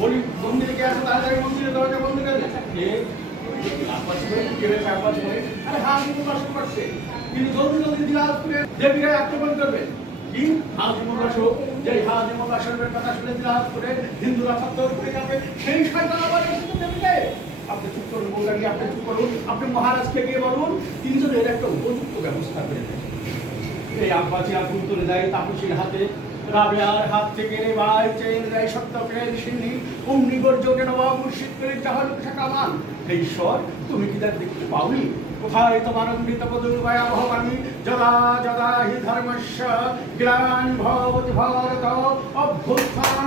বলি মন্দিরে কে আছে তাড়াতাড়ি মন্দিরে দরজা বন্ধ করে আরে হাজিমুল বাসন করছে কিন্তু জলদি জলদি দিনাজপুরে দেবীরা আক্রমণ করবে কি হাজিমুল বাসন যে হাজিমুল বাসনের কথা শুনে দিনাজপুরে হিন্দুরা পাথর করে যাবে সেই শয়তান আবার এসে দেবীকে আপনি চুপ করুন বৌরানি আপনি চুপ করুন আপনি মহারাজকে গিয়ে বলুন তিনি যেন এর একটা উপযুক্ত ব্যবস্থা করে দেন এই আব্বাসী আগুন তুলে দেয় তাপসীর হাতে রাবেয়ার হাত থেকে রে ভাই চেয়ে দেয় সত্যকের সিন্নি অমনি গর্জকে নবাব মুর্শিদ করে জাহাল কামান হে ঈশ্বর তুমি কি তার দেখতে পাওনি কোথায় তোমার অমৃত বদল ভয়াবহবাণী যদা যদা হি ধর্মস্য গ্লান ভবতি ভারত অভ্যুত্থান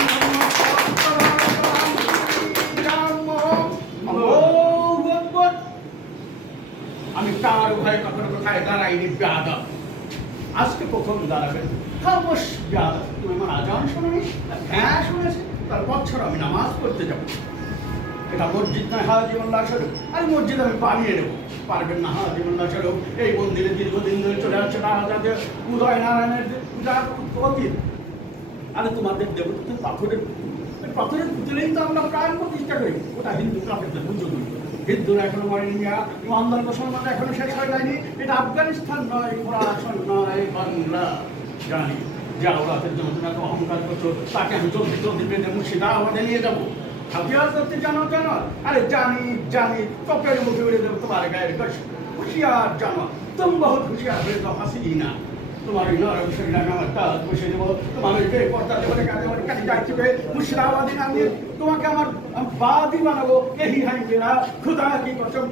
আমি তার ভয়ে কখনো কোথায় দাঁড়াইনি বেয়াদব আজকে প্রথম দাঁড়াবেন খামোশ বেয়াদব তুমি আমার আজান শোনোনি হ্যাঁ শুনেছি তার বছর আমি নামাজ পড়তে যাবো এটা মসজিদ নয় হাজিমুল্লাহ স্বরূপ আর মসজিদ আমি বানিয়ে নেবো পারবেন না হাজিমুল্লাহ স্বরূপ এই মন্দিরে দীর্ঘদিন ধরে চলে আসছে না যাদের উদয় নারায়ণের পূজার অতীত আরে তোমাদের দেবতা পাথরের পুতুলেই তো আমরা প্রাণ প্রতিষ্ঠা করি ওটা হিন্দু কাপড়দের পুজো করি হিন্দুরা এখনো মরেনি ইমানদার মুসলমান এখনো শেষ হয়ে যায়নি এটা আফগানিস্তান নয় খোরাসান নয় বাংলা জানি যে আওলাদের যন্ত্রণা তো অহংকার করছো তাকে আমি জলদি জলদি বেঁধে মুর্শিদাবাদে নিয়ে যাবো হাতিয়ার করতে জানো জানো আরে জানি জানি চোখের মুখে উড়ে দেবো তোমার গায়ের গস হুঁশিয়ার জানো তুমি বহুত হুঁশিয়ার হয়ে তো হাসি না তোমার ওই নরম শরীর আমার তাজ বসে দেবো তোমার ওই পর্দা দেবো কাছে যাচ্ছে মুর্শিদাবাদে নামিয়ে তোমাকে আমার বাদি বানাবো এই হাই মেরা খুদা কি কসম